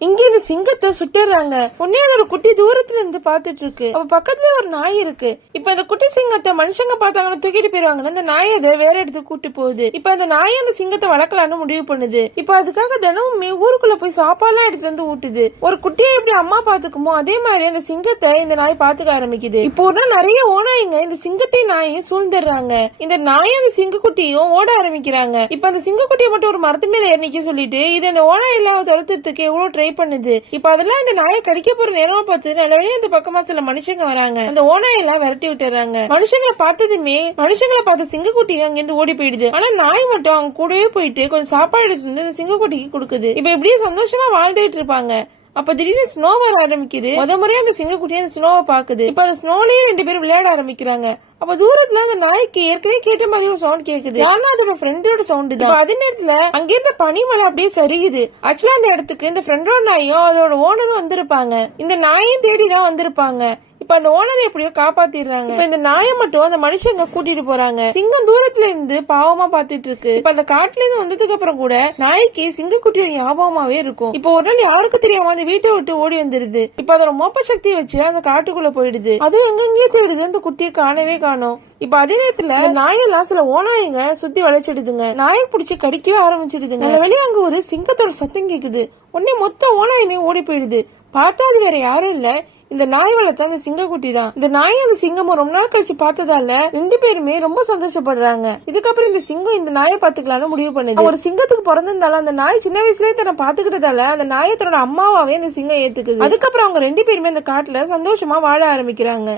இங்க இந்த சிங்கத்தை சுட்டுறாங்க. உடனே ஒரு குட்டி தூரத்துல இருந்து பாத்துட்டு இருக்கு. அப்ப பக்கத்துல ஒரு நாய் இருக்கு. இப்ப அந்த குட்டி சிங்கத்தை மனுஷங்க பார்த்தாங்கன்னா தூக்கிட்டு போயிருவாங்க. அந்த நாய் அதை வேற இடத்துக்கு கூட்டு போகுது. இப்ப அந்த நாய் அந்த சிங்கத்தை வளர்க்கலான்னு முடிவு பண்ணுது. இப்ப அதுக்காக தினமுமே ஊருக்குள்ள போய் சாப்பாடுலாம் எடுத்துட்டு வந்து ஊட்டுது. ஒரு குட்டியை எப்படி அம்மா பாத்துக்குமோ அதே மாதிரி அந்த சிங்கத்தை இந்த நாய் பாத்துக்க ஆரம்பிக்குது. இப்போ ஒரு நாள் நிறைய ஓனாய்ங்க இந்த சிங்கத்தையும் நாயையும் சூழ்ந்துடுறாங்க. இந்த நாய் அந்த சிங்கக்குட்டியும் ஓட ஆரம்பிக்கிறாங்க. இப்ப அந்த சிங்கக்குட்டியை மட்டும் ஒரு மரத்து மேல ஏறி நிக்க சொல்லிட்டு இது அந்த ஓனாய் எல்லாம் துரத்துறதுக்கு எவ்வளவு ட்ரை பண்ணுது. இப்ப அதெல்லாம் இந்த நாயை கடிக்க போற நேரம் பார்த்து நல்லவே அந்த பக்கமா சில மனுஷங்க வராங்க. அந்த ஓனாய் எல்லாம் விரட்டி விட்டுறாங்க. மனுஷங்களை பார்த்ததுமே மனுஷங்களை பார்த்த சிங்கக்குட்டி அங்க இருந்து ஓடி போயிடுது. ஆனா நாய் மட்டும் அவங்க கூடவே போயிட்டு கொஞ்சம் சாப்பாடு எடுத்து வந்து அந்த சிங்கக்குட்டிக்கு கொடுக்குது. இப்ப எப்படியே சந்தோஷமா வாழ்ந்துட்டு இருப்பாங்க. அப்ப திடீர்னு ஸ்னோ வர ஆரம்பிக்குது. முறையா அந்த சிங்கக்குட்டி அந்த ஸ்னோவை பாக்குது. இப்ப அந்த ஸ்னோலயே 2 பேரும் விளையாட ஆரம்பிக்கிறாங்க. அப்ப தூரத்துல அந்த நாய்க்கு ஏற்கனவே கேட்ட மாதிரி ஒரு சவுண்ட் கேக்குது. ஆனா அதோட ஃப்ரெண்டோட சவுண்ட் தான். அதே நேரத்துல அங்க இருந்த பனிமலை அப்படியே சரியுது. ஆக்சுவலா அந்த இடத்துக்கு இந்த ஃப்ரெண்டோட நாயும் அதோட ஓனரும் வந்திருப்பாங்க. இந்த நாயும் தேடிதான் வந்திருப்பாங்க. இப்ப அந்த ஓனரை எப்படியோ காப்பாத்திடுறாங்க. இப்ப இந்த நாயை மட்டும் அந்த மனுஷங்க கூட்டிட்டு போறாங்க. சிங்கம் தூரத்துல இருந்து பாவமா பாத்துட்டு இருக்கு. இப்ப அந்த காட்டுல இருந்து வந்ததுக்கு அப்புறம் கூட நாய்க்கு சிங்கக்குட்டியோட ஞாபகமாவே இருக்கும். இப்ப ஒரு நாள் யாருக்கு தெரியாம அந்த வீட்டை விட்டு ஓடி வந்துருது. இப்ப அதோட மோப்ப சக்தியை வச்சு அந்த காட்டுக்குள்ள போயிடுது. அதுவும் எங்கெங்கேயே தேடுது. அந்த குட்டியை காணவே காணும். இப்ப அதே நேரத்துல நாயெல்லாம் சில ஓனாயங்க சுத்தி வளைச்சிடுதுங்க. நாயை பிடிச்சி கடிக்கவே ஆரம்பிச்சிடுதுங்க. வெளியே அங்க ஒரு சிங்கத்தோட சத்தம் கேக்குது. உடனே மொத்த ஓனாயுமே ஓடி போயிடுது. பார்த்தா அது வேற யாரும் இல்ல, இந்த நாய் வளர்த்த அந்த சிங்கக்குட்டி தான். இந்த நாய் அந்த சிங்கமும் ரொம்ப நாள் கழிச்சு பார்த்ததால 2 பேருமே ரொம்ப சந்தோஷப்படுறாங்க. இதுக்கப்புறம் இந்த சிங்கம் இந்த நாயை பாத்துக்கலாம்னு முடிவு பண்ணுது. ஒரு சிங்கத்துக்கு பிறந்திருந்தாலும் அந்த நாய் சின்ன வயசுலயே தன்னை பாத்துக்கிட்டதால அந்த நாயத்தோட அம்மாவாவே இந்த சிங்கம் ஏத்துக்குது. அதுக்கப்புறம் அவங்க 2 பேருமே இந்த காட்டுல சந்தோஷமா வாழ ஆரம்பிக்கிறாங்க.